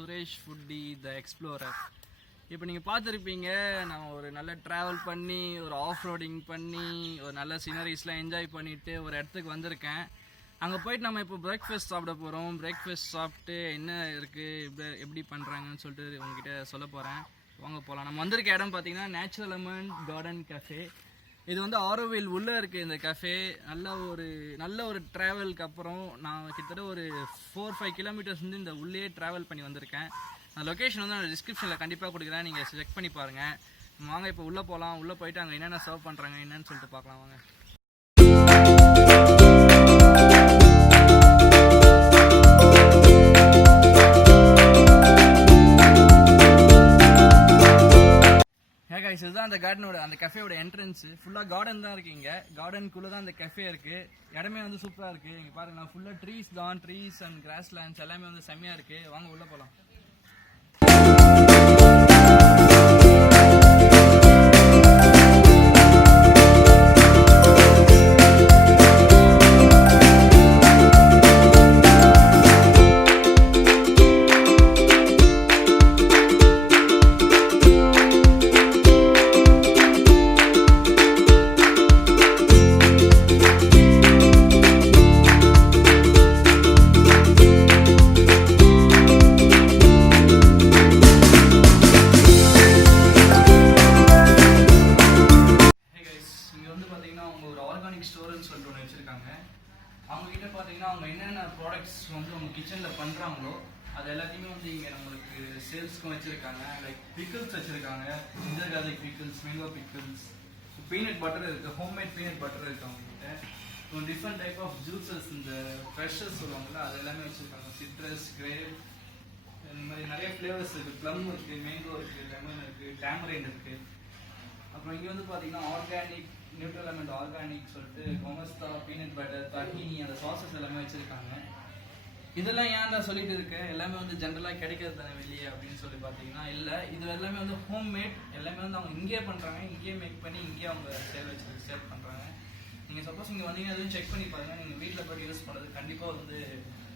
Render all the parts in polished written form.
Suresh foodie த explorer. இப்போ நீங்கள் பார்த்துருப்பீங்க, நான் ஒரு நல்ல ட்ராவல் பண்ணி ஒரு ஆஃப் ரோடிங் பண்ணி ஒரு நல்ல சீனரிஸ்லாம் என்ஜாய் பண்ணிவிட்டு ஒரு இடத்துக்கு வந்திருக்கேன். அங்கே போயிட்டு நம்ம இப்போ பிரேக்ஃபாஸ்ட் சாப்பிட போகிறோம். பிரேக்ஃபாஸ்ட் சாப்பிட்டு என்ன இருக்குது எப்படி பண்ணுறாங்கன்னு சொல்லிட்டு உங்ககிட்ட சொல்ல போகிறேன். வாங்க போகலாம். நம்ம வந்திருக்க இடம் பார்த்தீங்கன்னா நேச்சுரல் எலமெண்ட் கார்டன் கஃபே. இது வந்து ஆரோவில் உள்ளே இருக்குது இந்த கஃபே. நல்ல ஒரு ட்ராவலுக்கு அப்புறம் நான் கிட்டத்தட்ட ஒரு 4-5 கிலோமீட்டர்ஸ் வந்து இந்த உள்ளே ட்ராவல் பண்ணி வந்திருக்கேன். அந்த லொக்கேஷன் வந்து நான் டிஸ்கிரிப்ஷனில் கண்டிப்பாக கொடுக்குறேன், நீங்கள் செக் பண்ணி பாருங்கள். வாங்க இப்போ உள்ளே போகலாம். உள்ளே போயிட்டு அங்கே என்னென்ன சர்வ் பண்ணுறாங்க என்னன்னு சொல்லிட்டு பார்க்கலாம் வாங்க. இதுதான் அந்த கார்டனோட அந்த கஃபேயோட என்ட்ரன்ஸ். ஃபுல்லாக கார்டன் தான் இருக்குது. இங்கே கார்டனுக்குள்ளே தான் அந்த கஃபே இருக்குது. இடமே வந்து சூப்பராக இருக்குது. இங்கே பாருங்க, ஃபுல்லாக ட்ரீஸ் தான். ட்ரீஸ் அண்ட் கிராஸ் லேண்ட்ஸ் எல்லாமே வந்து செம்மையாக இருக்குது. வாங்க உள்ளே போகலாம். அவங்ககிட்ட பார்த்தீங்கன்னா அவங்க என்னென்ன ப்ராடக்ட்ஸ் வந்து அவங்க கிச்சனில் பண்ணுறாங்களோ அது எல்லாத்தையுமே வந்து இங்கே நம்மளுக்கு சேல்ஸ்க்கும் வச்சுருக்காங்க. லைக் பிக்கிள்ஸ் வச்சுருக்காங்க, ginger garlic pickles, mango pickles, peanut butter இருக்குது, ஹோம்மேட் பீனட் பட்டர் இருக்குது அவங்ககிட்ட. டிஃப்ரெண்ட் டைப் ஆஃப் ஜூஸஸ், இந்த ஃப்ரெஷர்ஸ் சொல்லுவாங்கள்ல, அது எல்லாமே வச்சுருக்காங்க. சிட்ரஸ், கிரேப், இந்த மாதிரி நிறைய ஃப்ளேவர்ஸ் இருக்குது. ப்ளம் இருக்குது, மேங்கோ இருக்குது, லெமன் இருக்குது, டேமரைன் இருக்குது. அப்புறம் இங்கே வந்து பார்த்தீங்கன்னா ஆர்கானிக் நியூட்ரல் எலமெண்ட் ஆர்கானிக் சொல்லிட்டு கொமஸ்தா, பீனட் பட்டர், தஹினி, அந்த சாசஸ் எல்லாமே வச்சுருக்காங்க. இதெல்லாம் ஏன்டா சொல்லிட்டு இருக்கேன், எல்லாமே வந்து ஜென்ரலாக கிடைக்கிறது தானே வெளியே அப்படின்னு சொல்லி பார்த்தீங்கன்னா இல்லை, இது எல்லாமே வந்து ஹோம்மேட். எல்லாமே வந்து அவங்க இங்கேயே பண்ணுறாங்க, இங்கேயே மேக் பண்ணி இங்கேயே அவங்க சேல் பண்ணுறாங்க. நீங்கள் சப்போஸ் இங்கே வந்தீங்கன்னா எதுவும் செக் பண்ணி பாருங்கள். நீங்கள் வீட்டில் போய்ட்டு யூஸ் பண்ணுறது கண்டிப்பாக வந்து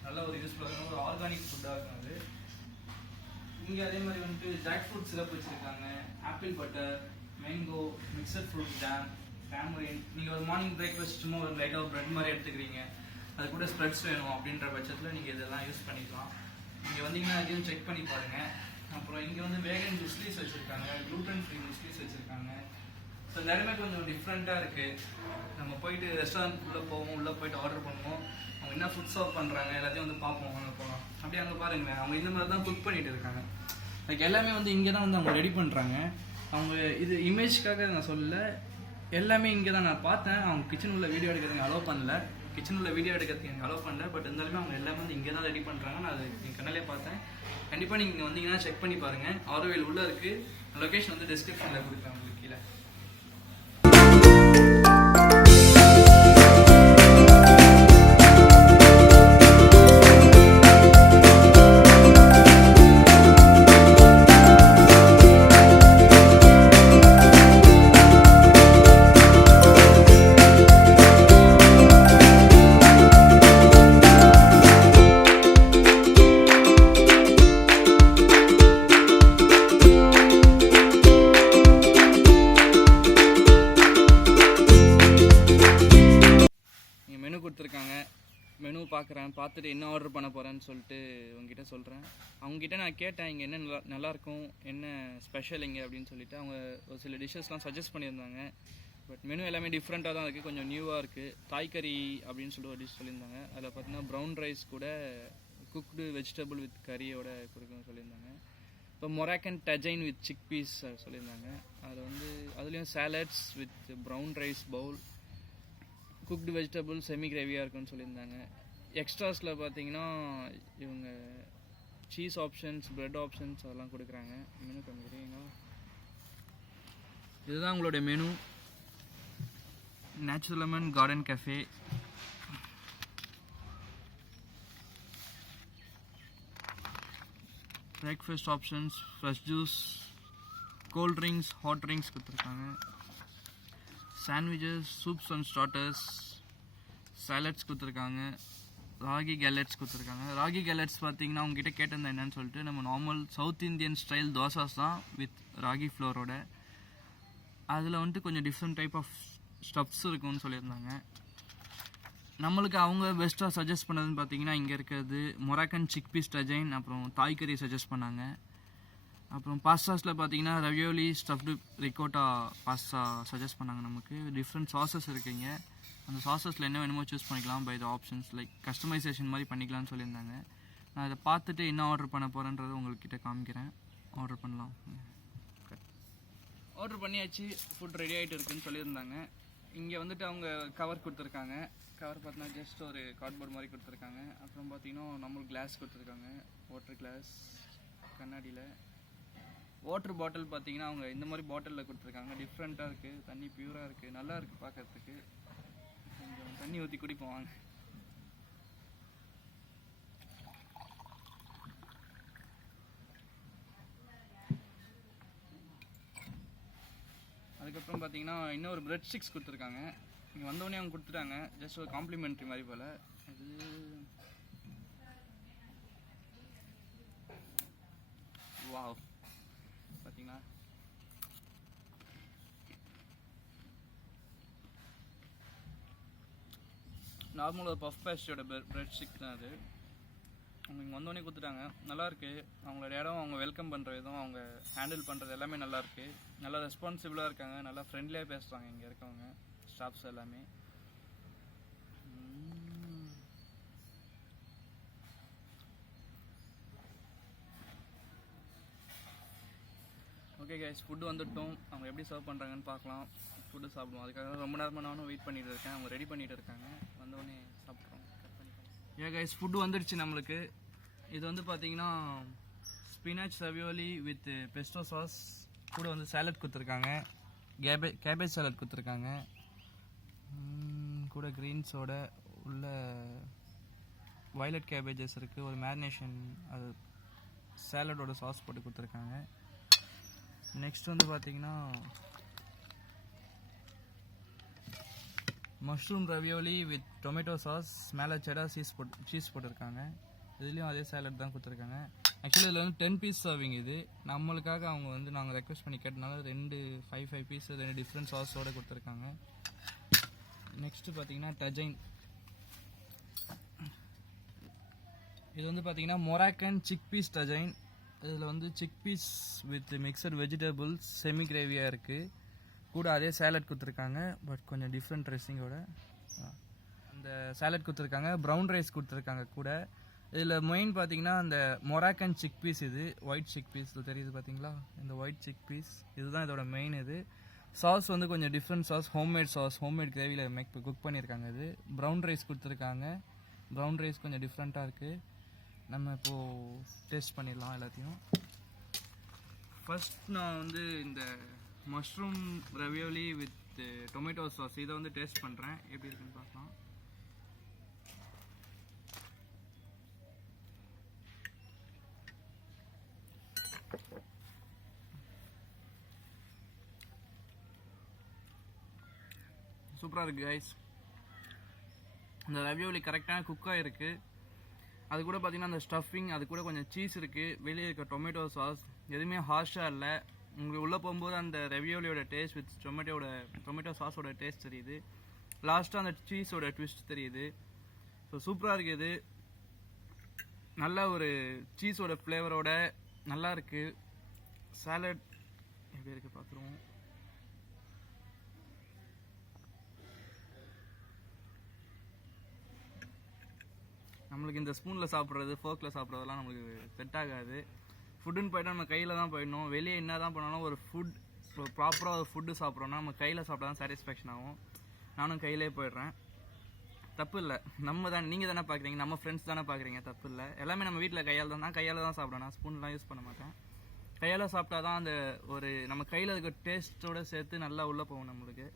நல்ல ஒரு யூஸ்ஃபுல்லாக ஒரு ஆர்கானிக் ஃபுட்டாக இருக்கும் அது. இங்கே அதே மாதிரி வந்துட்டு ஜாக் ஃப்ரூட் சிரப் வச்சுருக்காங்க, apple butter, mango, mixed fruit jam, tamarin. நீங்கள் ஒரு மார்னிங் பிரேக்ஃபாஸ்ட் சும்மா ஒரு லைட்டாக ப்ரெட் மாதிரி எடுத்துக்கிறீங்க, அது கூட ஸ்ப்ரெட்ஸ் வேணும் அப்படின்ற பட்சத்தில் நீங்கள் இதெல்லாம் யூஸ் பண்ணிக்கலாம். நீங்கள் வந்தீங்கன்னா அதையும் செக் பண்ணி பாருங்கள். அப்புறம் இங்கே வந்து வேகன் முஸ்லீஸ் வச்சுருக்காங்க, க்ளூட்டன் ஃப்ரீ முஸ்லீஸ் வச்சுருக்காங்க. ஸோ இந்த இடமே கொஞ்சம் டிஃப்ரெண்ட்டாக இருக்குது. நம்ம போயிட்டு ரெஸ்டாரண்ட் உள்ளே போவோம், உள்ளே போயிட்டு ஆர்டர் பண்ணுவோம், அவங்க என்ன ஃபுட் சர்வ் பண்ணுறாங்க எல்லாத்தையும் வந்து பார்ப்போம். அங்கே போகலாம். அப்படியே அங்கே பாருங்களேன், அவங்க இந்த மாதிரி தான் குக் பண்ணிட்டு இருக்காங்க. லைக் எல்லாமே வந்து இங்கே தான் வந்து அவங்க ரெடி பண்ணுறாங்க. அவங்க இது இமேஜ்க்காக நான் சொல்லலை, எல்லாமே இங்கே தான் நான் பார்த்தேன். அவங்க கிச்சன் உள்ள வீடியோ எடுக்கிறதுக்கு அலோவ் பண்ணல, கிச்சன் உள்ள வீடியோ எடுக்கிறதுக்கு எனக்கு அலோவ் பண்ணல. பட் இருந்தாலுமே அவங்க எல்லாமே வந்து இங்கே தான் ரெடி பண்ணுறாங்க. நான் அது என் கண்ணாலே பார்த்தேன். கண்டிப்பாக நீங்கள் வந்தீங்கன்னா செக் பண்ணி பாருங்கள். ஆரோவில் உள்ளே இருக்குது. லொக்கேஷன் வந்து டிஸ்கிரிப்ஷனில் கொடுக்குறேன் உங்களுக்கு கீழே. கொடுத்துருக்காங்க. மெனு பார்த்துட்டு என்ன ஆர்டர் பண்ண போகிறேன்னு சொல்லிட்டு உங்ககிட்ட சொல்கிறேன். அவங்ககிட்ட நான் கேட்டேன் இங்கே என்ன நல்லாயிருக்கும், என்ன ஸ்பெஷல் இங்கே அப்படின்னு சொல்லிட்டு. அவங்க ஒரு சில டிஷ்ஷஸ்லாம் சஜஸ்ட் பண்ணியிருந்தாங்க. பட் மெனு எல்லாமே டிஃப்ரெண்ட்டாக தான் இருக்குது, கொஞ்சம் நியூவாக இருக்குது. தாய்கறி அப்படின்னு சொல்லிட்டு ஒரு டிஷ் சொல்லியிருந்தாங்க. அதில் பார்த்தீங்கன்னா ப்ரௌன் ரைஸ் கூட குக்டு வெஜிடபிள் வித் கறியோட கொடுக்கணும்னு சொல்லியிருந்தாங்க. இப்போ Moroccan tagine with chickpeas சொல்லியிருந்தாங்க. அதில் வந்து அதுலேயும் salads with brown rice bowl, cooked vegetable semi கிரேவியாக இருக்குன்னு சொல்லியிருந்தாங்க. எக்ஸ்ட்ராஸில் பார்த்தீங்கன்னா இவங்க சீஸ் ஆப்ஷன்ஸ், ப்ரெட் ஆப்ஷன்ஸ் அதெல்லாம் கொடுக்குறாங்க. மெனு பண்ணிக்கிறீங்களா? இதுதான் உங்களோட menu. Natural element garden cafe. Breakfast options, fresh juice, cold drinks, hot drinks கொடுத்துருக்காங்க. Sandwiches, soups and starters, salads கொடுத்துருக்காங்க. ராகி கேலட்ஸ் கொடுத்துருக்காங்க. ராகி கேலட்ஸ் பார்த்தீங்கன்னா உங்ககிட்ட கேட்டிருந்தேன் என்னன்னு சொல்லிட்டு, நம்ம normal south Indian style dosas தான் வித் ராகி ஃப்ளோரோட. அதில் வந்துட்டு கொஞ்சம் டிஃப்ரெண்ட் டைப் ஆஃப் ஸ்டஃப்ஸ் இருக்குன்னு சொல்லியிருந்தாங்க. நம்மளுக்கு அவங்க பெஸ்ட்டாக சஜஸ்ட் பண்ணதுன்னு பார்த்தீங்கன்னா இங்கே இருக்கிறது மொராக்கன் சிக் பீஸ் டஜைன், அப்புறம் தாய் கறி சஜஸ்ட் பண்ணாங்க. அப்புறம் பாஸ்தாஸில் பார்த்தீங்கன்னா ரவியோலி ஸ்டஃப்டு ரிகோட்டா பாஸ்தா சஜஸ்ட் பண்ணாங்க. நமக்கு டிஃப்ரெண்ட் சாஸஸ் இருக்குங்க. அந்த சாஸஸில் என்ன வேணுமோ சூஸ் பண்ணிக்கலாம் by the options, like customisation மாதிரி பண்ணிக்கலாம்னு சொல்லியிருந்தாங்க. நான் இதை பார்த்துட்டு என்ன ஆர்டர் பண்ண போகிறேன்றதை உங்கள்கிட்ட காமிக்கிறேன். ஆர்டர் பண்ணலாம். ஆர்டர் பண்ணியாச்சு. ஃபுட் ரெடி ஆகிட்டு இருக்குன்னு சொல்லியிருந்தாங்க. இங்கே வந்துட்டு அவங்க கவர் கொடுத்துருக்காங்க. கவர் பார்த்தீங்கன்னா ஜஸ்ட் ஒரு கார்ட்போர்ட் மாதிரி கொடுத்துருக்காங்க. அப்புறம் பார்த்தீங்கன்னா நம்மளுக்கு கிளாஸ் கொடுத்துருக்காங்க, வாட்டர் கிளாஸ் கண்ணாடியில். வாட்டர் பாட்டில் பார்த்தீங்கன்னா அவங்க இந்த மாதிரி பாட்டிலில் கொடுத்துருக்காங்க. டிஃப்ரெண்ட்டாக இருக்குது, தண்ணி பியூராக இருக்குது, நல்லா இருக்குது பார்க்குறதுக்கு. கொஞ்சம் தண்ணி ஊற்றி குடிப்போம் வாங்க. அதுக்கப்புறம் பார்த்தீங்கன்னா இன்னொரு பிரெட் ஸ்டிக்ஸ் கொடுத்துருக்காங்க. இங்கே வந்தோடனே அவங்க கொடுத்துட்டாங்க, ஜஸ்ட் ஒரு காம்ப்ளிமெண்ட்ரி மாதிரி போல். அது வாவ் பார்த்தீங்களா, நார்மல் ஒரு பஃப் பேஸ்ட்ரியோட பிரெட் ஸ்டிக் தான் அது. அவங்க இங்கே வந்தோடனே கொடுத்துட்டாங்க. நல்லாயிருக்கு. அவங்களோட இடம், அவங்க வெல்கம் பண்ணுற விதம், அவங்க ஹேண்டில் பண்ணுறது எல்லாமே நல்லாயிருக்கு. நல்லா ரெஸ்பான்சிபிளாக இருக்காங்க, நல்லா ஃப்ரெண்ட்லியாக பேசுகிறாங்க இங்கே இருக்கவங்க ஸ்டாஃப்ஸ் எல்லாமே. ஓகே கைஸ், ஃபுட்டு வந்துட்டோம். அவங்க எப்படி சர்வ் பண்ணுறாங்கன்னு பார்க்கலாம். ஃபுட்டு சாப்பிடுவோம். அதுக்காக ரொம்ப நேரமாக நானும் வெயிட் பண்ணிட்டு இருக்கேன். அவங்க ரெடி பண்ணிட்டு இருக்காங்க. வந்தோடனே சாப்பிட்றோம். கைஸ், ஃபுட்டு வந்துடுச்சு நம்மளுக்கு. இது வந்து பார்த்தீங்கன்னா spinach ravioli with Bairstow sauce, கூட வந்து சாலட் கொடுத்துருக்காங்க, கேபேஜ் சாலட் கொடுத்துருக்காங்க, கூட க்ரீன்ஸோட உள்ள வயலட் கேபேஜஸ் இருக்குது, ஒரு மேரினேஷன், அது சாலடோட சாஸ் போட்டு கொடுத்துருக்காங்க. நெக்ஸ்ட் வந்து பார்த்தீங்கன்னா mushroom ravioli with tomato sauce, மேலே செடா சீஸ் போட்டிருக்காங்க. இதுலேயும் அதே சாலட் தான் கொடுத்துருக்காங்க. ஆக்சுவலி இதில் வந்து 10 பீஸ் சர்விங். இது நம்மளுக்காக அவங்க வந்து நாங்கள் ரெக்வெஸ்ட் பண்ணி கேட்டனால 5 பீஸ் 2 டிஃப்ரெண்ட் சாஸோடு கொடுத்துருக்காங்க. நெக்ஸ்ட்டு பார்த்தீங்கன்னா டஜைன். இது வந்து பார்த்தீங்கன்னா மொராக்கன் சிக் பீஸ் டஜைன். இதில் வந்து chickpeas with mixed vegetables semi கிரேவியாக இருக்குது. கூட அதே சேலட் கொடுத்துருக்காங்க, பட் கொஞ்சம் டிஃப்ரெண்ட் ட்ரெஸ்ஸிங்கோட அந்த சேலட் கொடுத்துருக்காங்க. ப்ரௌன் ரைஸ் கொடுத்துருக்காங்க கூட. இதில் மெயின் பார்த்தீங்கன்னா அந்த மொராக்கன் சிக் பீஸ், இது ஒயிட் சிக் பீஸ் தெரியுது பார்த்தீங்களா, இந்த ஒயிட் சிக் பீஸ் இதுதான் இதோட மெயின். இது சாஸ் வந்து கொஞ்சம் டிஃப்ரெண்ட் சாஸ், ஹோம்மேட் கிரேவியில் குக் பண்ணியிருக்காங்க. இது ப்ரௌன் ரைஸ் கொடுத்துருக்காங்க. ப்ரௌன் ரைஸ் கொஞ்சம் டிஃப்ரெண்ட்டாக இருக்குது. நம்ம இப்போது டேஸ்ட் பண்ணிடலாம் எல்லாத்தையும். ஃபர்ஸ்ட் நான் வந்து இந்த mushroom ravioli with tomato sauce இதை வந்து டேஸ்ட் பண்ணுறேன், எப்படி இருக்குன்னு பார்க்கலாம். சூப்பராக இருக்குது கைஸ். இந்த ரவியோலி கரெக்டான குக்காக இருக்குது. அது கூட பார்த்தீங்கன்னா அந்த ஸ்டஃபிங், அது கூட கொஞ்சம் சீஸ் இருக்குது. வெளியே இருக்க டொமேட்டோ சாஸ் எதுவுமே ஹார்ஷாக இல்லை. உங்களுக்கு உள்ளே போகும்போது அந்த ரவியோலியோட டேஸ்ட் வித் டொமேட்டோ சாஸோட டேஸ்ட் தெரியுது. லாஸ்ட்டாக அந்த சீஸோட ட்விஸ்ட் தெரியுது. ஸோ சூப்பராக இருக்குது. நல்ல ஒரு சீஸோட ஃப்ளேவரோட நல்லா இருக்குது. சாலட் எப்படி இருக்குது பார்த்துருவோம். நம்மளுக்கு இந்த ஸ்பூனில் சாப்பிட்றது, ஃபோர்க்கில் சாப்பிட்றதெல்லாம் நம்மளுக்கு செட் ஆகாது. ஃபுட்டுன்னு போய்ட்டால் நம்ம கையில் தான் போயிடணும். வெளியே என்ன தான் பண்ணாலும் ஒரு ப்ராப்பராக ஒரு ஃபுட்டு சாப்பிட்றோன்னா நம்ம கையில் சாப்பிட்டா தான் சாட்டிஸ்ஃபேக்ஷன் ஆகும். நானும் கையிலே போயிடுறேன். தப்பு இல்லை, நீங்கள் தானே பார்க்குறீங்க, நம்ம ஃப்ரெண்ட்ஸ் தானே பார்க்குறீங்க, தப்பு இல்லை. எல்லாமே நம்ம வீட்டில் கையால் தான், நான் கையால் தான் சாப்பிட்றேன். நான் ஸ்பூன்லாம் யூஸ் பண்ண மாட்டேன். கையால் சாப்பிட்டா தான் அந்த ஒரு நம்ம கையில் இருக்க டேஸ்ட்டோடு சேர்த்து நல்லா உள்ளே போகும் நம்மளுக்கு.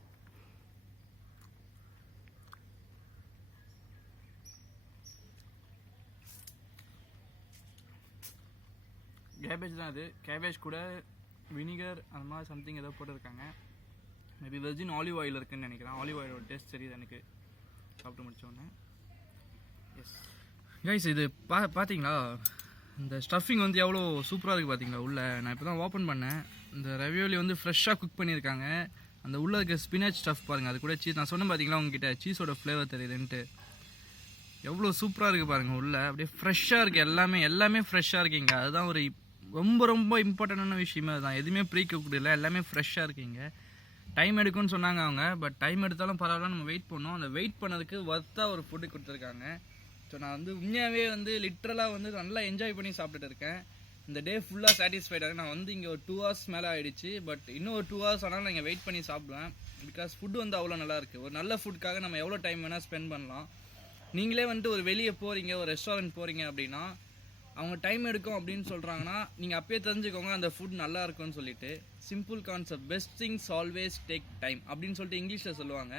கேபேஜ் தான் அது. கேபேஜ் கூட வினிகர் அந்த மாதிரி சம்திங் ஏதோ போட்டிருக்காங்க. மேபி வெர்ஜின் ஆலிவ் ஆயில் இருக்குன்னு நினைக்கிறேன். ஆலிவ் ஆயிலோட டேஸ்ட் தெரியுது எனக்கு சாப்பிட்டு முடித்தோடனே. எஸ். கைஸ் இது பார்த்தீங்களா, இந்த ஸ்டஃபிங் வந்து எவ்வளோ சூப்பராக இருக்குது பார்த்தீங்களா உள்ள. நான் இப்போ தான் ஓப்பன் பண்ணேன். இந்த ரவியோலி வந்து ஃப்ரெஷ்ஷாக குக் பண்ணியிருக்காங்க. அந்த உள்ளே இருக்க ஸ்பினாச் ஸ்டஃப் பாருங்கள், அது கூட சீஸ். நான் சொன்னேன் பார்த்தீங்களா உங்ககிட்ட சீஸோட ஃப்ளேவர் தெரியுதுன்ட்டு. எவ்வளோ சூப்பராக இருக்குது பாருங்கள் உள்ளே. அப்படியே ஃப்ரெஷ்ஷாக இருக்குது, எல்லாமே ஃப்ரெஷ்ஷாக இருக்கீங்க. அதுதான் ஒரு ரொம்ப ரொம்ப இம்பார்ட்டண்டான விஷயமே அதுதான். எதுவுமே ப்ரீ குக்டு இல்லை, எல்லாமே ஃப்ரெஷ்ஷாக இருக்கீங்க. டைம் எடுக்கும்னு சொன்னாங்க அவங்க, பட் டைம் எடுத்தாலும் பரவாயில்ல, நம்ம வெயிட் பண்ணோம். அந்த வெயிட் பண்ணதுக்கு ஒர்த்தாக ஒரு ஃபுட்டு கொடுத்துருக்காங்க. ஸோ நான் வந்து உண்மையாகவே வந்து லிட்ரலாக வந்து நல்லா என்ஜாய் பண்ணி சாப்பிட்டுட்டு இருக்கேன். இந்த டே ஃபுல்லாக சாட்டிஸ்ஃபைடாக. நான் வந்து இங்கே ஒரு 2 hours மேலே ஆகிடுச்சு. பட் இன்னும் ஒரு 2 hours ஆனாலும் நான் இங்கே வெயிட் பண்ணி சாப்பிடுவேன். பிகாஸ் ஃபுட்டு வந்து அவ்வளோ நல்லாயிருக்கு. ஒரு நல்ல ஃபுட்டுக்காக நம்ம எவ்வளோ டைம் வேணால் ஸ்பெண்ட் பண்ணலாம். நீங்களே வந்துட்டு ஒரு வெளியே போகிறீங்க, ஒரு ரெஸ்டாரண்ட் போகிறீங்க அப்படின்னா அவங்க டைம் எடுக்கும் அப்படின்னு சொல்கிறாங்கன்னா நீங்கள் அப்பயே தெரிஞ்சுக்கோங்க அந்த ஃபுட் நல்லா இருக்கும்னு சொல்லிட்டு. Simple concept, best things always take time அப்படின்னு சொல்லிட்டு இங்கிலீஷில் சொல்லுவாங்க.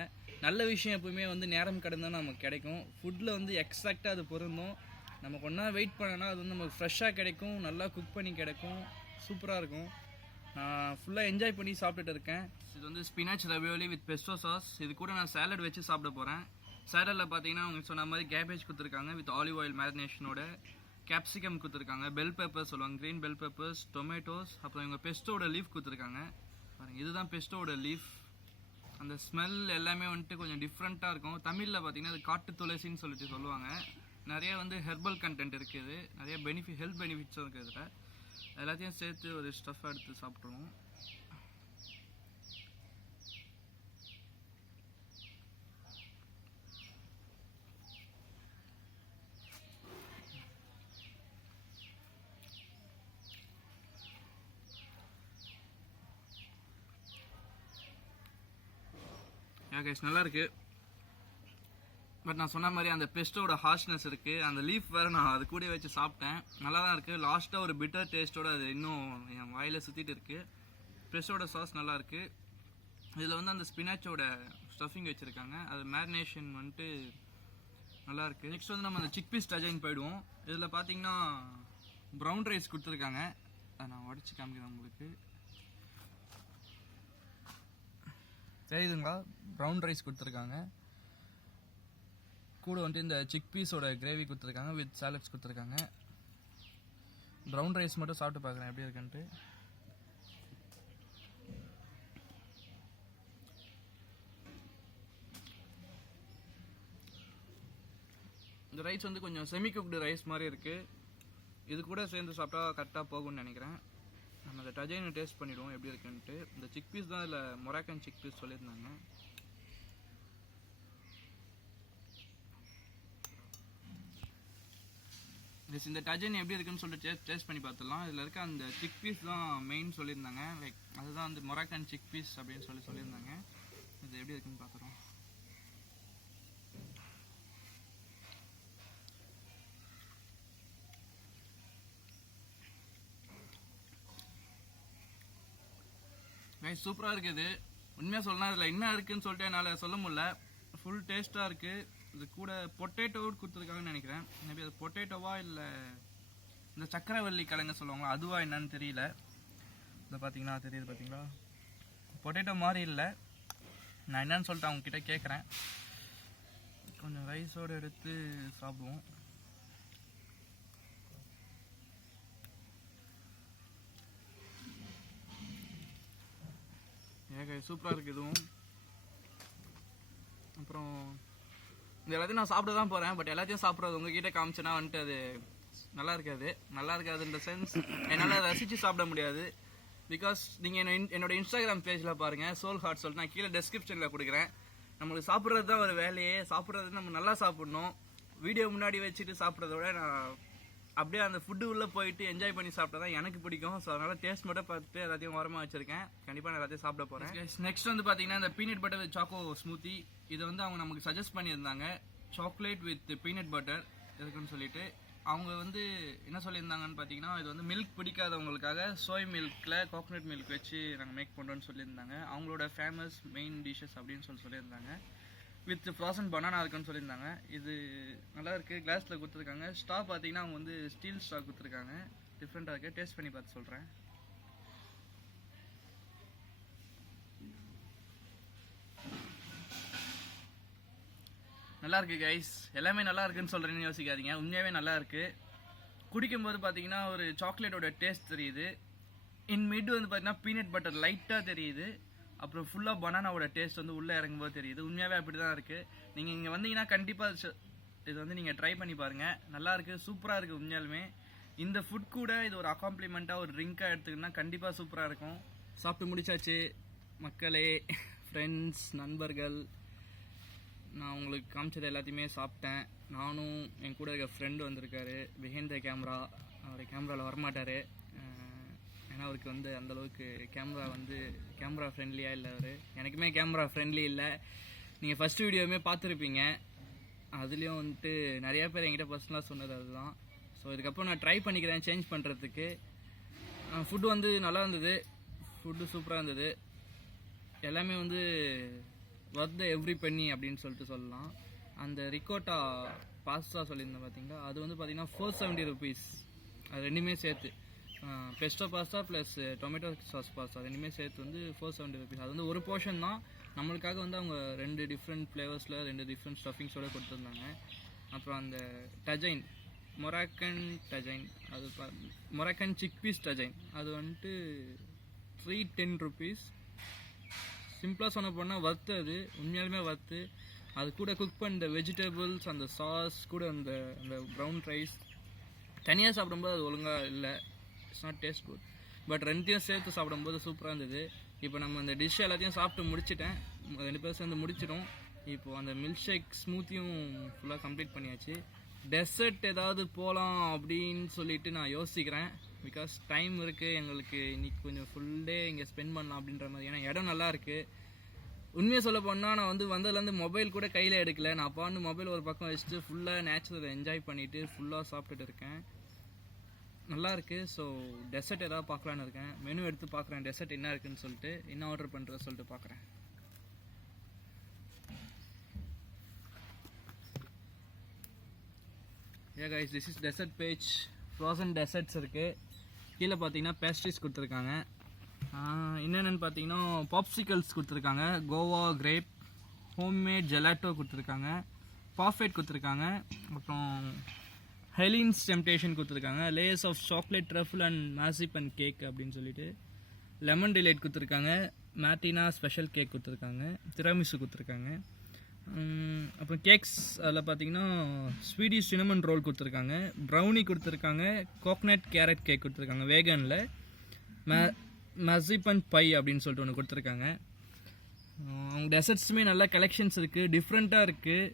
நல்ல விஷயம் எப்பவுமே வந்து நேரம் கடந்தால் நமக்கு கிடைக்கும். ஃபுட்டில் வந்து எக்ஸாக்டாக அது பொருந்தும். நம்ம கொஞ்ச நேரம் வெயிட் பண்ணனா அது வந்து நமக்கு ஃப்ரெஷ்ஷாக கிடைக்கும், நல்லா குக் பண்ணி கிடைக்கும், சூப்பராக இருக்கும். நான் ஃபுல்லாக என்ஜாய் பண்ணி சாப்பிட்டுட்டு இருக்கேன். இது வந்து spinach ravioli with Bairstow sauce. இது கூட நான் சாலட் வச்சு சாப்பிட போகிறேன். சாலடில் பார்த்தீங்கன்னா அவங்க சொன்ன மாதிரி கேபேஜ் கொடுத்துருக்காங்க வித் ஆலிவ் ஆயில் மேரினேஷனோட. கேப்சிகம் கொடுத்துருக்காங்க, பெல் பெப்பர்ஸ் சொல்லுவாங்க, க்ரீன் பெல் பெப்பர்ஸ், டொமேட்டோஸ், அப்புறம் இவங்க பெஸ்டோட லீஃப் கொடுத்துருக்காங்க. பாருங்கள், இதுதான் பெஸ்டோட லீஃப். அந்த ஸ்மெல் எல்லாமே வந்துட்டு கொஞ்சம் டிஃப்ரெண்ட்டாக இருக்கும். தமிழில் பார்த்தீங்கன்னா அது காட்டு துளசின்னு சொல்லிட்டு சொல்லுவாங்க. நிறைய வந்து ஹெர்பல் கண்டென்ட் இருக்குது, நிறைய ஹெல்த் பெனிஃபிட்ஸும் இருக்குது. இதில் எல்லாத்தையும் சேர்த்து ஒரு ஸ்டஃப் எடுத்து சாப்பிட்ருவோம். கைஸ் நல்லா இருக்கு. பட் நான் சொன்ன மாதிரி அந்த பெஸ்ட்டோட ஹார்ஷ்னஸ் இருக்கு. அந்த லீஃப் வேற நான் அது கூட வச்சு சாப்பிட்டேன், நல்லா தான் இருக்கு. லாஸ்ட்டாக ஒரு பிட்டர் டேஸ்ட்டோட அது இன்னும் என் வாயில சுற்றிட்டு இருக்கு. பெஸ்ட்டோட சாஸ் நல்லா இருக்கு. இதில் வந்து அந்த ஸ்பினாச்சோட ஸ்டஃபிங் வச்சுருக்காங்க, அது மேரினேஷன் வந்துட்டு நல்லா இருக்கு. நெக்ஸ்ட் வந்து நம்ம அந்த சிக் பீஸ் டஜைன் போயிடுவோம். இதில் பார்த்தீங்கன்னா ப்ரௌன் ரைஸ் கொடுத்துருக்காங்க, அதை நான் உடச்சி காமிக்கிறேன் உங்களுக்கு. தெரியுதுங்களா, ப்ரௌன் ரைஸ் கொடுத்துருக்காங்க. கூட வந்துட்டு இந்த சிக் பீஸோட கிரேவி கொடுத்துருக்காங்க வித் சாலட்ஸ் கொடுத்துருக்காங்க. ப்ரௌன் ரைஸ் மட்டும் சாப்பிட்டு பார்க்குறேன் எப்படி இருக்குன்ட்டு. இந்த ரைஸ் வந்து கொஞ்சம் செமி குக்டு ரைஸ் மாதிரி இருக்குது. இது கூட சேர்ந்து சாப்பிட்டா கரெக்டாக போகும்னு நினைக்கிறேன். நம்ம அந்த டஜைனை டேஸ்ட் பண்ணிவிடுவோம் எப்படி இருக்குன்ட்டு. இந்த சிக் பீஸ் தான் இதில் மொராக்கன் சிக் பீஸ் சொல்லியிருந்தாங்க. இந்த டஜன் எப்படி இருக்குன்னு சொல்லிட்டு டேஸ்ட் பண்ணி பார்த்துடலாம். இதில் இருக்க அந்த சிக் பீஸ் தான் மெயின் சொல்லியிருந்தாங்க. லைக் அதுதான் வந்து மொராக்கன் சிக் பீஸ் அப்படின்னு சொல்லியிருந்தாங்க. இது எப்படி இருக்குன்னு பார்த்துறோம். சூப்பராக இருக்குது. உண்மையாக சொல்லலாம் இதில் என்ன இருக்குதுன்னு சொல்லிட்டு என்னால் சொல்ல முடியல. ஃபுல் டேஸ்ட்டாக இருக்குது. இது கூட பொட்டேட்டோ கொடுத்துருக்காங்கன்னு நினைக்கிறேன். மேபி அது பொட்டேட்டோவா இல்லை இந்த சக்கரவள்ளி கிழங்கு சொல்லுவாங்களா அதுவா என்னன்னு தெரியல. இதை பார்த்தீங்கன்னா தெரியுது பார்த்தீங்களா, பொட்டேட்டோ மாதிரி இல்லை. நான் என்னன்னு சொல்லிட்டு அவங்கக்கிட்ட கேட்குறேன். கொஞ்சம் ரைஸோடு எடுத்து சாப்பிடுவோம். சூப்பராக இருக்குது இதுவும். அப்புறம் இந்த எல்லாத்தையும் நான் சாப்பிட தான் போகிறேன். பட் எல்லாத்தையும் சாப்பிட்றது உங்ககிட்ட காமிச்சேன்னா வந்துட்டு அது நல்லா இருக்காதுன்ற சென்ஸ் என்னால் ரசித்து சாப்பிட முடியாது. பிகாஸ் நீங்கள் என்னோட இன்ஸ்டாகிராம் பேஜில் பாருங்கள், சோல் ஹார்ட் சொல்லிட்டு நான் கீழே டெஸ்கிரிப்ஷனில் கொடுக்குறேன். நம்மளுக்கு சாப்பிட்றது தான் ஒரு வேலையே. சாப்பிட்றது நம்ம நல்லா சாப்பிட்ணும். வீடியோ முன்னாடி வச்சுட்டு சாப்பிட்றத விட நான் அப்படியே அந்த ஃபுட்டு உள்ளே போயிட்டு என்ஜாய் பண்ணி சாப்பிட்டா தான் எனக்கு பிடிக்கும். ஸோ அதனால் டேஸ்ட் மட்டும் பார்த்துட்டு எல்லாத்தையும் ஓரமாக வச்சுருக்கேன். கண்டிப்பாக நான் எல்லாத்தையும் சாப்பிட போகிறேன். நெக்ஸ்ட் வந்து பார்த்தீங்கன்னா இந்த peanut butter with choco smoothie. இதை வந்து அவங்க நமக்கு சஜஸ்ட் பண்ணியிருந்தாங்க, சாக்லேட் வித் பீனட் பட்டர் இருக்குன்னு சொல்லிட்டு. அவங்க வந்து என்ன சொல்லியிருந்தாங்கன்னு பார்த்தீங்கன்னா, இது வந்து மில்க் பிடிக்காதவங்களுக்காக சோய் மில்கில் கோகோனட் மில்க் வச்சு நாங்கள் மேக் பண்ணுறோன்னு சொல்லியிருந்தாங்க. அவங்களோட ஃபேமஸ் மெயின் டிஷ்ஷஸ் அப்படின்னு சொல்லியிருந்தாங்க. வித் ஃப்ரோசன் பனானா இருக்குன்னு சொல்லியிருந்தாங்க. இது நல்லா இருக்குது. கிளாஸில் கொடுத்துருக்காங்க. ஸ்ட்ரா பார்த்தீங்கன்னா அவங்க வந்து ஸ்டீல் ஸ்ட்ரா கொடுத்துருக்காங்க. டிஃப்ரெண்ட்டாக இருக்குது. டேஸ்ட் பண்ணி பார்த்து சொல்கிறேன். நல்லா இருக்கு கைஸ். எல்லாமே நல்லா இருக்குன்னு சொல்கிறேன்னு யோசிக்காதீங்க, உண்மையாகவே நல்லா இருக்கு. குடிக்கும்போது பார்த்தீங்கன்னா ஒரு சாக்லேட்டோட டேஸ்ட் தெரியுது. இன் மிட் வந்து பார்த்தீங்கன்னா பீனட் பட்டர் லைட்டாக தெரியுது. அப்புறம் ஃபுல்லாக பனானாவோட டேஸ்ட் வந்து உள்ளே இறங்கும்போது தெரியுது. உண்மையாகவே அப்படி தான் இருக்குது. நீங்கள் இங்கே வந்தீங்கன்னா கண்டிப்பாக இது வந்து நீங்கள் ட்ரை பண்ணி பாருங்கள். நல்லா இருக்குது, சூப்பராக இருக்குது உண்மையாலுமே. இந்த ஃபுட் கூட இது ஒரு அக்காம்ப்ளிமெண்ட்டாக ஒரு ட்ரிங்காக எடுத்துக்கிட்டா கண்டிப்பாக சூப்பராக இருக்கும். சாப்பிட்டு முடிச்சாச்சு மக்களே, ஃப்ரெண்ட்ஸ், நண்பர்கள். நான் உங்களுக்கு காமிச்சது எல்லாத்தையுமே சாப்பிட்டேன். நானும் என் கூட இருக்க ஃப்ரெண்டு வந்திருக்காரு பிஹைண்ட் த கேமரா. அவர் கேமராவில் வரமாட்டார், ஏன்னா அவருக்கு வந்து அந்தளவுக்கு கேமரா ஃப்ரெண்ட்லியாக இல்லை. அவர் எனக்குமே கேமரா ஃப்ரெண்ட்லி இல்லை. நீங்கள் ஃபஸ்ட் வீடியோவுமே பார்த்துருப்பீங்க. அதுலேயும் வந்துட்டு நிறையா பேர் என்கிட்ட பர்சனலாக சொன்னது அதுதான். ஸோ இதுக்கப்புறம் நான் ட்ரை பண்ணிக்கிறேன் சேஞ்ச் பண்ணுறதுக்கு. ஃபுட்டு வந்து நல்லா இருந்தது, ஃபுட்டு சூப்பராக இருந்தது. எல்லாமே வந்து ஒர்த் எவ்ரி பென்னி அப்படின்னு சொல்லிட்டு சொல்லலாம். அந்த ரிகோட்டா பாஸ்தா சொல்லியிருந்தேன் பார்த்தீங்களா, அது வந்து பார்த்தீங்கன்னா 470 rupees. அது ரெண்டுமே சேர்த்து Bairstow pasta plus tomato sauce pasta ரெண்டுமே சேர்த்து வந்து 470 rupees. அது வந்து ஒரு போர்ஷன் தான். நம்மளுக்காக வந்து அவங்க 2 டிஃப்ரெண்ட் ஃப்ளேவர்ஸில் 2 டிஃப்ரெண்ட் ஸ்டஃபிங்ஸோடு கொடுத்துருந்தாங்க. அப்புறம் அந்த டஜைன், மொராக்கன் டஜைன், அது மொராக்கன் சிக் பீஸ் டஜைன், அது வந்துட்டு 310 rupees. சிம்பிளாக சொன்ன போனால் வர்த்து, அது உண்மையாலுமே வர்த்து. அது கூட குக் பண்ண வெஜிடபிள்ஸ், அந்த சாஸ் கூட அந்த ப்ரௌன் ரைஸ் தனியாக சாப்பிடும்போது அது ஒழுங்காக இல்லை, it's not taste good. But ரெண்டையும் சேர்த்து சாப்பிடும்போது சூப்பராக இருந்தது. இப்போ நம்ம அந்த டிஷ் எல்லாத்தையும் சாப்பிட்டு முடிச்சிட்டேன், 2 பேர் சேர்ந்து முடிச்சிட்டோம். இப்போது அந்த மில்க் ஷேக் ஸ்மூத்தியும் ஃபுல்லாக கம்ப்ளீட் பண்ணியாச்சு. டெசர்ட் ஏதாவது போகலாம் அப்படின்னு சொல்லிட்டு நான் யோசிக்கிறேன். பிகாஸ் டைம் இருக்குது எங்களுக்கு, இன்றைக்கி கொஞ்சம் ஃபுல் டே இங்கே ஸ்பெண்ட் பண்ணலாம் அப்படின்ற மாதிரி. ஏன்னா இடம் நல்லா இருக்குது. உண்மையாக சொல்ல போனால் நான் வந்து வந்ததுலேருந்து மொபைல் கூட கையில் எடுக்கல. நான் பாண்டு மொபைல் ஒரு பக்கம் வச்சுட்டு ஃபுல்லாக நேச்சுரலை என்ஜாய் பண்ணிவிட்டு ஃபுல்லாக சாப்பிட்டுட்டு இருக்கேன். நல்லா இருக்குது. ஸோ டெசர்ட் ஏதாவது பார்க்கலான்னு இருக்கேன். மெனு எடுத்து பார்க்குறேன் டெசர்ட் என்ன இருக்குதுன்னு சொல்லிட்டு, என்ன ஆர்டர் பண்ணுறது சொல்லிட்டு பார்க்குறேன். Yeah guys, this is dessert page. Frozen desserts இருக்குது. கீழே பார்த்தீங்கன்னா பேஸ்ட்ரிஸ் கொடுத்துருக்காங்க. என்னென்னு பார்த்தீங்கன்னா பாப்சிக்கல்ஸ் கொடுத்துருக்காங்க, கோவா கிரேப், ஹோம்மேட் ஜெலாட்டோ கொடுத்துருக்காங்க, பாஃபெட் கொடுத்துருக்காங்க, அப்புறம் ஹெலின்ஸ் டெம்டேஷன் கொடுத்துருக்காங்க, layers of chocolate truffle and marzipan cake அப்படின்னு சொல்லிட்டு, லெமன் டிலைட் கொடுத்துருக்காங்க, மேட்டினா ஸ்பெஷல் கேக் கொடுத்துருக்காங்க, திராமிசு கொடுத்துருக்காங்க. அப்புறம் கேக்ஸ் அதில் பார்த்தீங்கன்னா ஸ்வீடிஷ் சினமன் ரோல் கொடுத்துருக்காங்க, ப்ரௌனி கொடுத்துருக்காங்க, கோகனட் கேரட் கேக் கொடுத்துருக்காங்க வேகனில், மசிபன் பை அப்படின்னு சொல்லிட்டு ஒன்று கொடுத்துருக்காங்க. அவங்க டெசர்ட்ஸுமே நல்ல கலெக்ஷன்ஸ் இருக்குது, டிஃப்ரெண்ட்டாக இருக்குது.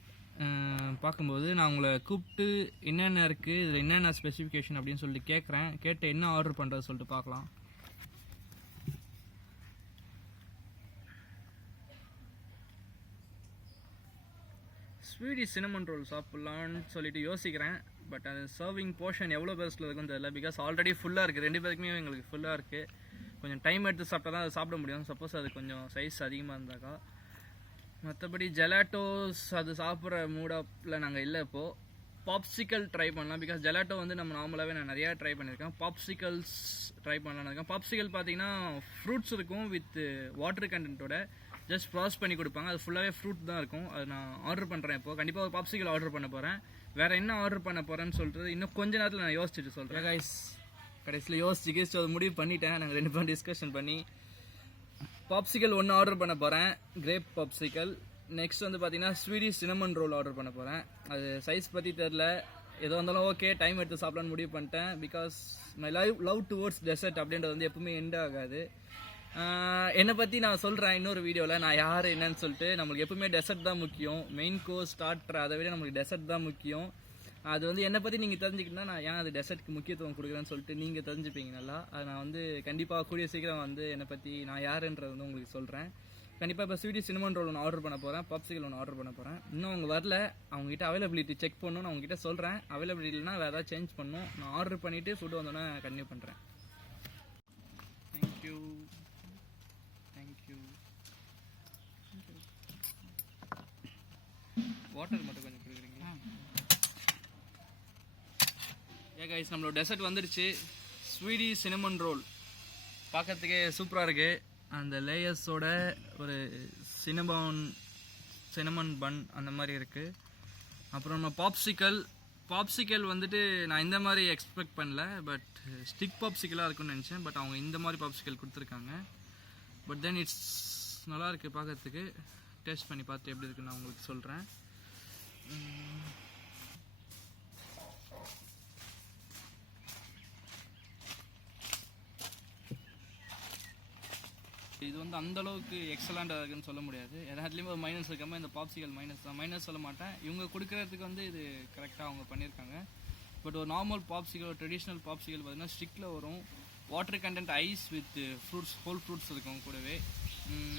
பார்க்கும்போது நான் உங்களை கூப்பிட்டு என்னென்ன இருக்குது, இதில் என்னென்ன ஸ்பெசிஃபிகேஷன் அப்படின்னு சொல்லிட்டு கேட்குறேன். கேட்டு என்ன ஆர்டர் பண்ணுறது சொல்லிட்டு பார்க்கலாம். ஸ்வீடிஷ் சினமன் ரோல் சாப்பிட்லான்னு சொல்லிட்டு யோசிக்கிறேன். பட் அது சர்விங் போர்ஷன் எவ்வளோ பெருசில் இருக்குன்னு தெரியல. பிகாஸ் ஆல்ரெடி ஃபுல்லாக இருக்குது, 2 பேருக்குமே எங்களுக்கு ஃபுல்லாக இருக்குது. கொஞ்சம் டைம் எடுத்து சாப்பிட்டா தான் அது சாப்பிட முடியும், சப்போஸ் அது கொஞ்சம் சைஸ் அதிகமாக இருந்தாக்கா. மற்றபடி ஜெலாட்டோஸ் அது சாப்பிட்ற மூடப்பில் நாங்கள் இல்லை. இப்போது பாப்சிக்கல் ட்ரை பண்ணலாம். பிகாஸ் ஜெலாட்டோ வந்து நம்ம நார்மலாகவே நான் நிறையா ட்ரை பண்ணியிருக்கேன். பாப்சிக்கல்ஸ் ட்ரை பண்ணலான்னு இருக்கேன். பாப்சிக்கல் பார்த்தீங்கன்னா ஃப்ரூட்ஸ் இருக்கும் வித் வாட்டர் கண்டென்ட்டோட, ஜஸ்ட் ப்ராசஸ் பண்ணி கொடுப்பாங்க. அது ஃபுல்லாகவே ஃப்ரூட் தான் இருக்கும். அது நான் ஆர்டர் பண்ணுறேன். இப்போது கண்டிப்பாக ஒரு பாப்சிக்கல் ஆர்டர் பண்ண போகிறேன். வேறு என்ன ஆர்டர் பண்ண போகிறேன்னு சொல்கிறது இன்னும் கொஞ்ச நேரத்தில் நான் யோசிச்சுட்டு சொல்கிறேன். கைஸ், கடைசியில் யோசிச்சு அது முடிவு பண்ணிட்டேன். நாங்கள் 2 பேரும் டிஸ்கஷன் பண்ணி பாப்சிக்கல் 1 ஆர்டர் பண்ண போகிறேன், கிரேப் பாப்சிக்கல். நெக்ஸ்ட் வந்து பார்த்தீங்கன்னா ஸ்வீடிஷ் சினமன் ரோல் ஆர்டர் பண்ண போகிறேன். அது சைஸ் பற்றி தெரில, எதோ இருந்தாலும் ஓகே டைம் எடுத்து சாப்பிடலான்னு முடிவு பண்ணிட்டேன். Because my love towards dessert அப்படின்றது வந்து எப்பவுமே எண்ட் ஆகாது. என்னை பற்றி நான் சொல்கிறேன் இன்னொரு வீடியோவில், நான் யார் என்னன்னு சொல்லிட்டு. நம்மளுக்கு எப்பவுமே டெசர்ட் தான் முக்கியம், மெயின் கோர்ஸ் ஸ்டார்டர் அதை விட நம்மளுக்கு டெசர்ட் தான் முக்கியம். அது வந்து என்னை பற்றி நீங்கள் தெரிஞ்சுக்கிட்டா நான் ஏன் அது டெசர்ட்டுக்கு முக்கியத்துவம் கொடுக்குறேன்னு சொல்லிட்டு நீங்கள் தெரிஞ்சுப்பீங்க நல்லா. அது நான் வந்து கண்டிப்பாக கூடிய சீக்கிரம் வந்து என்னை பற்றி நான் யாருன்றது வந்து உங்களுக்கு சொல்கிறேன். கண்டிப்பாக இப்போ ஸ்வீடிஷ் சினமன் ரோல் 1 ஆர்டர் பண்ண போகிறேன், பாப்சிக்கல் 1 ஆர்டர் பண்ண போகிறேன். இன்னும் அவங்க வரல, அவங்ககிட்ட அவைலபிலிட்டி செக் பண்ணணும். நான் அவங்ககிட்ட சொல்கிறேன், அவைலபிலிட்டி இல்லைனா வேறு ஏதாவது சேஞ்ச் பண்ணணும். நான் ஆர்டர் பண்ணிவிட்டு ஃபுட்டு வந்தோன்னே கண்டினியூ பண்ணுறேன். தேங்க்யூ. வாட்டர் மட்டும் கொஞ்சம் கொடுக்குறீங்களா? கைஸ், நம்மளோட டெசர்ட் வந்துடுச்சு. ஸ்வீடிஷ் சினமன் ரோல் பார்க்கறதுக்கே சூப்பராக இருக்குது. அந்த லேயர்ஸோட ஒரு சினமன் பன் அந்த மாதிரி இருக்குது. அப்புறம் நம்ம பாப்சிக்கல் வந்துட்டு நான் இந்த மாதிரி எக்ஸ்பெக்ட் பண்ணல, பட் ஸ்டிக் பாப்சிக்கலாக இருக்குன்னு நினச்சேன். பட் அவங்க இந்த மாதிரி பாப்சிக்கல் கொடுத்துருக்காங்க. பட் தென் இட்ஸ் நல்லா இருக்குது பார்க்கறதுக்கு. டேஸ்ட் பண்ணி பார்த்து எப்படி இருக்குன்னு நான் உங்களுக்கு சொல்கிறேன். இது வந்து அந்தளவுக்கு எக்ஸலண்ட்டாக இருக்குன்னு சொல்ல முடியாது. எல்லாத்துலேயுமே ஒரு மைனஸ் இருக்காமல் இந்த பாப்சிக்கல் மைனஸ் தான். மைனஸ் சொல்ல மாட்டேன், இவங்க கொடுக்குறதுக்கு வந்து இது கரெக்டாக அவங்க பண்ணியிருக்காங்க. பட் ஒரு நார்மல் பாப்சிக்கல், ஒரு ட்ரெடிஷ்னல் பாப்சிக்கல் பார்த்தீங்கன்னா ஸ்டிக்கில் வரும். Water content ice with fruits, whole fruits இருக்கும் கூடவே.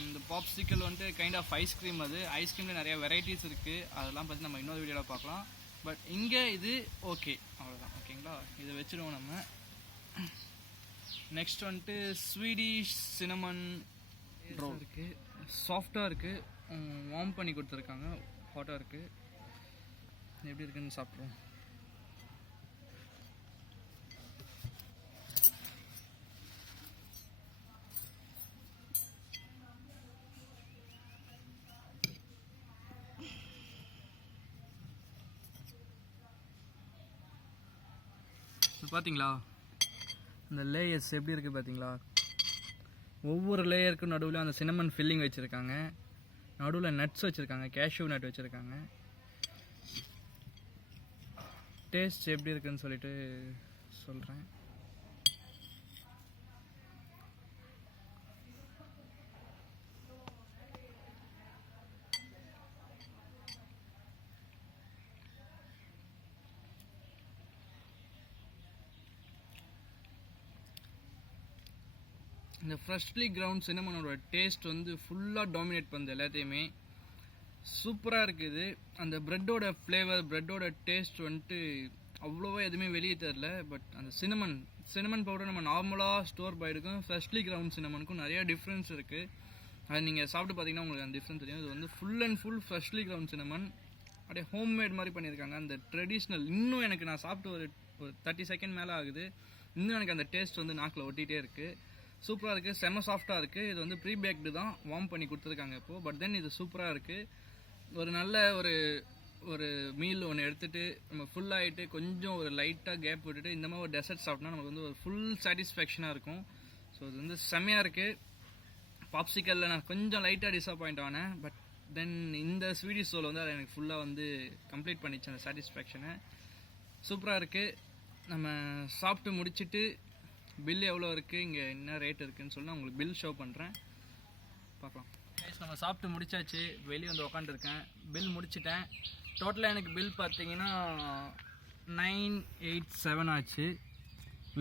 இந்த பாப்சிக்கல் வந்துட்டு கைண்ட் ஆஃப் ஐஸ்கிரீம். அது ஐஸ்கிரீமில் நிறைய வெரைட்டிஸ் இருக்குது, அதெல்லாம் பார்த்து நம்ம இன்னொரு வீடியோவில் பார்க்கலாம். பட் இங்கே இது ஓகே, அவ்வளோதான். ஓகேங்களா, இதை வச்சுருவோம் நம்ம. நெக்ஸ்ட் வந்துட்டு ஸ்வீடிஷ் சினமன் ரோல் இருக்குது. சாஃப்டாக இருக்குது, வார்ம் பண்ணி கொடுத்துருக்காங்க, ஹாட்டாக இருக்குது. எப்படி இருக்குன்னு சாப்பிட்ருவோம். பார்த்தீங்களா இந்த லேயர்ஸ் எப்படி இருக்குது பார்த்தீங்களா? ஒவ்வொரு லேயருக்கும் நடுவில் அந்த சினமன் ஃபில்லிங் வச்சுருக்காங்க, நடுவில் நட்ஸ் வச்சுருக்காங்க, கேஷ்யூ நட் வச்சுருக்காங்க. டேஸ்ட் எப்படி இருக்குன்னு சொல்லிட்டு சொல்கிறேன். இந்த ஃப்ரெஷ்லி கிரவுண்ட் சினமனோட டேஸ்ட் வந்து ஃபுல்லாக டாமினேட் பண்ணுது எல்லாத்தையுமே. சூப்பராக இருக்குது. அந்த ப்ரெட்டோட ஃப்ளேவர், ப்ரெட்டோட டேஸ்ட் வந்துட்டு அவ்வளோவா எதுவுமே வெளியே தரல. பட் அந்த சினமன் பவுடர் நம்ம நார்மலாக ஸ்டோர் பைடுக்கும் ஃப்ரெஷ்லி கிரவுண்ட் சினமனுக்கும் நிறையா டிஃப்ரென்ஸ் இருக்குது. அது நீங்கள் சாப்பிட்டு பார்த்தீங்கன்னா உங்களுக்கு அந்த டிஃப்ரென்ஸ் தெரியும். இது வந்து full and full freshly ground cinnamon, அப்படியே ஹோம்மேட் மாதிரி பண்ணியிருக்காங்க. அந்த ட்ரெடிஷ்னல் இன்னும் எனக்கு நான் சாப்பிட்டு ஒரு 30 செகண்ட் மேலே ஆகுது, இன்னும் எனக்கு அந்த டேஸ்ட் வந்து நாக்கில் ஒட்டிகிட்டே இருக்குது. சூப்பராக இருக்குது, செம்ம சாஃப்டாக இருக்குது. இது வந்து ப்ரீ பேக்டு தான், வார்ம் பண்ணி கொடுத்துருக்காங்க இப்போது. பட் தென் இது சூப்பராக இருக்குது. ஒரு நல்ல ஒரு மீல் ஒன்று எடுத்துகிட்டு நம்ம ஃபுல்லாகிட்டு கொஞ்சம் ஒரு லைட்டாக கேப் விட்டுட்டு இந்த மாதிரி ஒரு டெசர்ட் சாப்பிட்னா நமக்கு வந்து ஒரு ஃபுல் சாட்டிஸ்ஃபேக்ஷனாக இருக்கும். ஸோ இது வந்து செம்மையாக இருக்குது. பாப்சிக்கலில் நான் கொஞ்சம் லைட்டாக டிஸப்பாயிண்ட் ஆனேன். பட் தென் இந்த ஸ்வீடிஷ் ரோல் வந்து அதை எனக்கு ஃபுல்லாக வந்து கம்ப்ளீட் பண்ணிச்சு அந்த சாட்டிஸ்ஃபேக்ஷனை. சூப்பராக இருக்குது. நம்ம சாப்பிட்டு முடிச்சுட்டு பில் எவ்வளோ இருக்குது, இங்கே என்ன ரேட் இருக்குதுன்னு சொல்லி நான் உங்களுக்கு பில் ஷோ பண்ணுறேன், பார்க்கலாம். நம்ம சாப்பிட்டு முடிச்சாச்சு, வெளியே வந்து உக்காந்துருக்கேன், பில் முடிச்சிட்டேன். டோட்டலாக எனக்கு பில் பார்த்தீங்கன்னா 987 ஆச்சு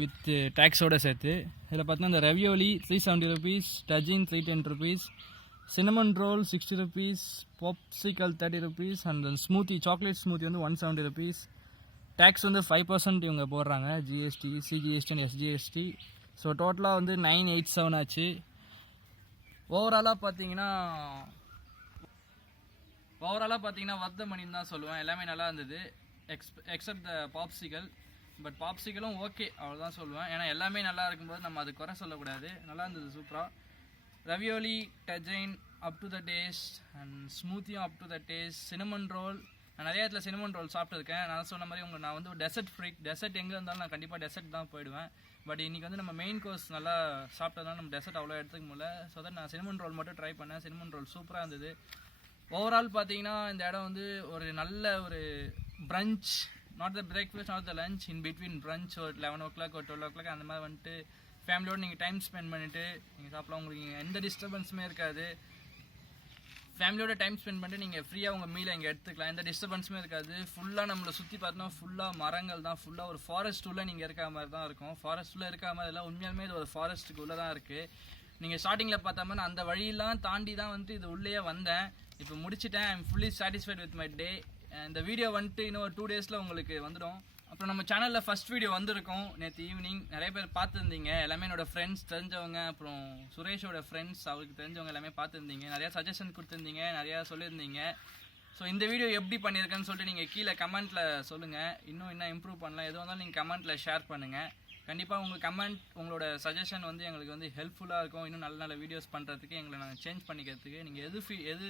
வித் டேக்ஸோடு சேர்த்து. இதில் பார்த்தீங்கன்னா இந்த ravioli 370 rupees, tagine 310 rupees, cinnamon roll 60 rupees, popsicle 30 rupees, and smoothie, chocolate smoothie வந்து 170 rupees. டேக்ஸ் வந்து 5% இவங்க போடுறாங்க, GST, CGST and SGST. So டோட்டலாக வந்து 987 ஆச்சு. ஓவராலாக பார்த்தீங்கன்னா வர்த்த மணின்னு தான் சொல்லுவேன். எல்லாமே நல்லா இருந்தது எக்ஸப்ட் த பாப்சிக்கல். பட் பாப்சிக்கலும் ஓகே, அவ்வளோதான் சொல்லுவேன். ஏன்னா எல்லாமே நல்லா இருக்கும்போது நம்ம அது குறை சொல்லக்கூடாது. நல்லா இருந்தது சூப்பராக. Ravioli, tagine up to the taste, and ஸ்மூத்தியும் up to the taste. Cinnamon roll, நான் நிறைய இடத்துல சினமன் ரோல் சாப்பிட்டுருக்கேன். நான் சொன்ன மாதிரி நான் வந்து ஒரு டெசர்ட் ஃப்ரீக். டெசர்ட் எங்கே இருந்தாலும் நான் கண்டிப்பாக டெசர்ட் தான் போயிடுவேன். பட் இன்றைக்கி வந்து நம்ம மெயின் கோர்ஸ் நல்லா சாப்பிட்டதுனால நம்ம டெசர்ட் அவ்வளோ எடுத்துக்க முடியல. ஸோ தட் நான் சினமன் ரோல் மட்டும் ட்ரை பண்ணேன். சினமன் ரோல் சூப்பராக இருந்தது. ஓவரால் பார்த்தீங்கன்னா இந்த இடம் வந்து ஒரு நல்ல ஒரு brunch, not the breakfast, not the lunch, in between brunch. ஒரு 11 o'clock ஒரு 12 o'clock அந்த மாதிரி வந்துட்டு ஃபேமிலியோடு நீங்கள் டைம் ஸ்பெண்ட் பண்ணிவிட்டு நீங்கள் சாப்பிடலாம். உங்களுக்கு எந்த டிஸ்டர்பன்ஸுமே இருக்காது. ஃபேமிலியோட டைம் ஸ்பெண்ட் பண்ணிட்டு நீங்கள் ஃப்ரீயாக உங்கள் மீலை இங்கே எடுத்துக்கலாம், எந்த டிஸ்டர்பன்ஸுமே இருக்காது. ஃபுல்லாக நம்மளை சுற்றி பார்த்தோன்னா ஃபுல்லாக மரங்கள் தான், ஃபுல்லாக ஒரு ஃபாரஸ்ட் உள்ள நீங்கள் இருக்க மாதிரி தான் இருக்கும். ஃபாரஸ்ட் உள்ள இருக்க மாதிரி எல்லாம் உண்மையாலுமே இது ஒரு ஃபாரஸ்ட்டுக்கு உள்ளே தான் இருக்குது. நீங்கள் ஸ்டார்டிங்கில் பார்த்த மாதிரி அந்த வழியெல்லாம் தாண்டி தான் வந்துட்டு இது உள்ளே வந்தேன். இப்போ முடிச்சிட்டேன். I am fully satisfied with my day. இந்த வீடியோ வந்துட்டு இன்னும் ஒரு 2 daysல உங்களுக்கு வந்துடும். அப்புறம் நம்ம சேனலில் ஃபஸ்ட் வீடியோ வந்திருக்கோம் நேற்று ஈவினிங். நிறைய பேர் பார்த்துருந்தீங்க, எல்லாமே என்னோடய ஃப்ரெண்ட்ஸ் தெரிஞ்சவங்க, அப்புறம் சுரேஷோட ஃப்ரெண்ட்ஸ் அவருக்கு தெரிஞ்சவங்க எல்லாமே பார்த்துருந்தீங்க. நிறையா சஜஷன் கொடுத்துருந்தீங்க, நிறையா சொல்லியிருந்தீங்க. ஸோ இந்த வீடியோ எப்படி பண்ணியிருக்கேன்னு சொல்லிட்டு நீங்கள் கீழே கமெண்ட்டில் சொல்லுங்கள். இன்னும் என்ன இம்ப்ரூவ் பண்ணலாம், எதுவும் இருந்தாலும் நீங்கள் கமெண்ட்டில் ஷேர் பண்ணுங்கள். கண்டிப்பாக உங்கள் கமெண்ட் உங்களோட சஜஷன் வந்து எங்களுக்கு வந்து ஹெல்ப்ஃபுல்லாக இருக்கும். இன்னும் நல்ல நல்ல வீடியோஸ் பண்ணுறதுக்கு எங்களை நாங்கள் சேஞ்ச் பண்ணிக்கிறதுக்கு. நீங்கள் எது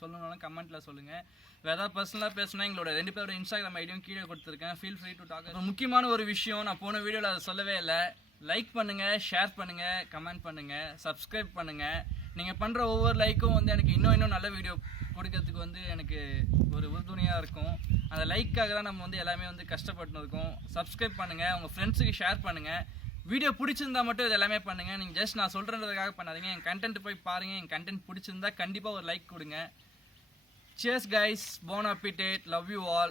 சொல்லணும்னாலும் கமெண்ட்டில் சொல்லுங்கள். வேறு ஏதாவது பர்சனலாக பேசுனா எங்களோட 2 பேரோட இன்ஸ்டாகிராம் ஐடியும் கீழே கொடுத்துருக்கேன். Feel free to talk. முக்கியமான ஒரு விஷயம் நான் போன வீடியோவில் அதை சொல்லவே இல்லை. லைக் பண்ணுங்கள், ஷேர் பண்ணுங்கள், கமெண்ட் பண்ணுங்கள், சப்ஸ்கிரைப் பண்ணுங்கள். நீங்கள் பண்ணுற ஒவ்வொரு லைக்கும் வந்து எனக்கு இன்னும் நல்ல வீடியோ கொடுக்கறதுக்கு வந்து எனக்கு ஒரு உறுதுணையாக இருக்கும். அந்த லைக்காக தான் நம்ம வந்து எல்லாமே வந்து கஷ்டப்பட்டு இருக்கோம். சப்ஸ்கிரைப் பண்ணுங்கள், உங்கள் ஃப்ரெண்ட்ஸுக்கு ஷேர் பண்ணுங்கள். வீடியோ பிடிச்சிருந்தா மட்டும் இது எல்லாமே பண்ணுங்கள். நீங்கள் ஜஸ்ட் நான் சொல்கிறதுக்காக பண்ணாதீங்க. என் கண்டென்ட் போய் பாருங்கள். என் கண்டென்ட் பிடிச்சிருந்தா கண்டிப்பாக ஒரு லைக் கொடுங்க. Cheers guys, bon appetit, love you all.